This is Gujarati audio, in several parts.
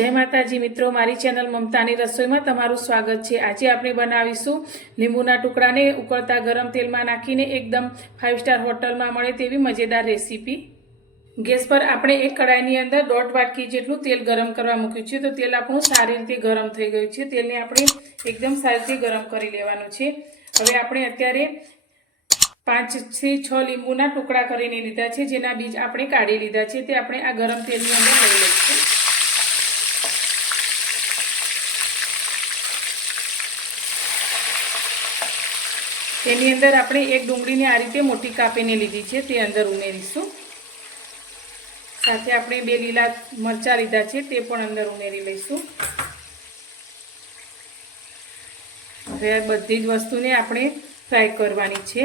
जय माताजी मित्रों, मारी चेनल ममतानी रसोई में तमारुं स्वागत है। आज आपणे बनावीशुं લીંબુના ટુકડાને ઉકળતા ગરમ તેલમાં નાખીને एकदम 5 स्टार होटल में मळे तेवी मजेदार रेसिपी। गैस पर आपणे एक कढ़ाईनी अंदर 1.5 वाटकी जेटલું तेल गरम करवा मूक्युं छे। तो तेल आपणुं सारी रीते गरम थई गयुं छे। तेलने आपणे एकदम सारी रीते गरम करी लेवानुं छे। हवे आपणे अत्यारे 5 થી 6 લીંબુના ટુકડા કરીને લીધા છે, જેના બીજ આપણે કાઢી લીધા છે। તે આપણે આ ગરમ તેલની અંદર લઈ લઈશું। તેની અંદર આપણે એક ડુંગળીને આ રીતે મોટી કાપીને લીધી છે, તે અંદર ઉમેરીશું। સાથે આપણે 2 લીલા મરચાં લીધા છે, તે પણ અંદર ઉમેરી લઈશું। હવે બધી જ વસ્તુને આપણે ફ્રાય કરવાની છે।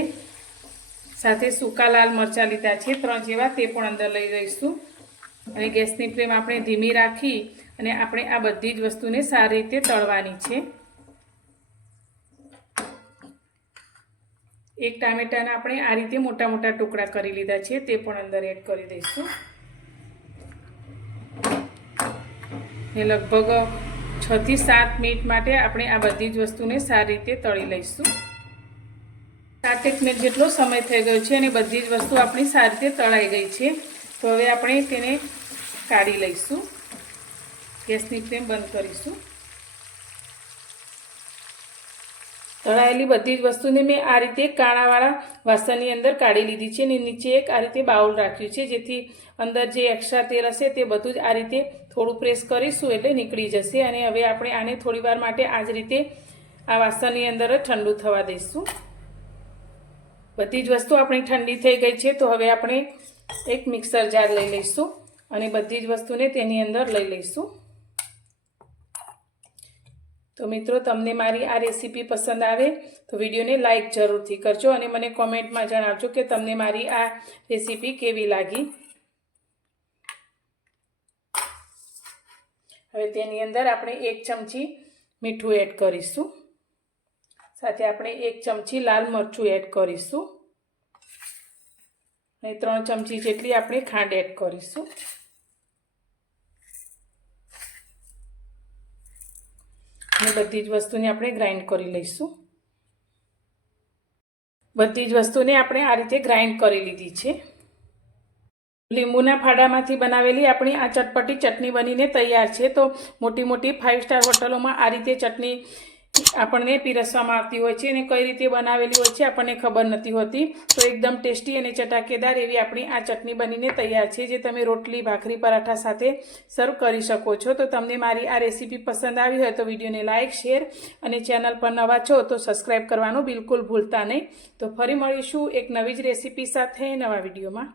સાથે સૂકા લાલ મરચાં લીધા છે 3 જેવા, તે પણ અંદર લઈ લઈશું। અને ગેસની ફ્લેમ આપણે ધીમી રાખી અને આપણે આ બધી જ વસ્તુને સારી રીતે તળવાની છે। एक टामेटाना આપણે આ રીતે મોટા મોટા ટુકડા કરી લીધા છે, તે પણ અંદર એડ કરી દઈશું। ને લગભગ 6 થી 7 મિનિટ માટે આપણે આ બધી જ વસ્તુને સારી રીતે તળી લઈશું। 7 મિનિટ જેટલો સમય થઈ ગયો છે અને બધી જ વસ્તુ આપણી સારી રીતે તળાઈ ગઈ છે। તો હવે આપણે તેને કાઢી લઈશું। ગેસની ફ્લેમ બંધ કરીશું। तळायेली बधी ज वस्तुने मैं आ रीते काणावाळा वासणनी अंदर काढी लीधी छे ने नीचे एक आ रीते बाउल राख्युं छे, जेथी अंदर जे एक्स्ट्रा तेल हशे ते बधुं ज आ रीते थोडुं प्रेस करीशुं एटले निकળી जशे। अने हवे आपणे आने थोड़ीवार माटे आ ज रीते आ वासणनी अंदर ठंडू थवा दईशुं। बधी ज वस्तु आपणी ठंडी थई गई छे। तो हवे आपणे एक मिक्सर जार लई लईशुं अने बधी ज वस्तुने तेनी अंदर लई लईशुं। तो मित्रों, तमने मारी आ रेसिपी पसंद आवे तो वीडियो ने लाइक जरूर थी करजो अने मने कॉमेंट में जणावजो कि तमने मारी आ रेसिपी केवी लागी। हवे तेनी अंदर आपणे 1 चमची मीठुं एड करीशुं। साथे आपणे 1 चमची लाल मरचुं एड करीशुं अने 3 चमची जेटली आपणे खांड एड करीशुं। बधी ज वस्तुने आपणे ग्राइंड करी लईशुं। बधी ज वस्तुने आपणे आ रीते ग्राइंड करी लीधी छे। લીંબુના ફાડામાંથી બનાવેલી આપણી આ ચટપટી ચટણી બનીને તૈયાર છે। તો મોટી મોટી 5 સ્ટાર હોટલોમાં આ રીતે ચટણી આપણને પીરસવામાં આવતી હોય છે અને કઈ રીતે બનાવેલી હોય છે આપણને ખબર નથી હોતી। તો એકદમ ટેસ્ટી અને ચટાકેદાર એવી આપણી આ ચટણી બનીને તૈયાર છે, જે તમે રોટલી, ભાખરી, પરાઠા સાથે સર્વ કરી શકો છો। તો તમને મારી આ રેસીપી પસંદ આવી હોય તો વિડીયોને લાઇક, શેર અને ચેનલ પર નવા છો તો સબસ્ક્રાઈબ કરવાનું બિલકુલ ભૂલતા નહીં। તો ફરી મળીશું એક નવી જ રેસીપી સાથે નવા વિડીયોમાં।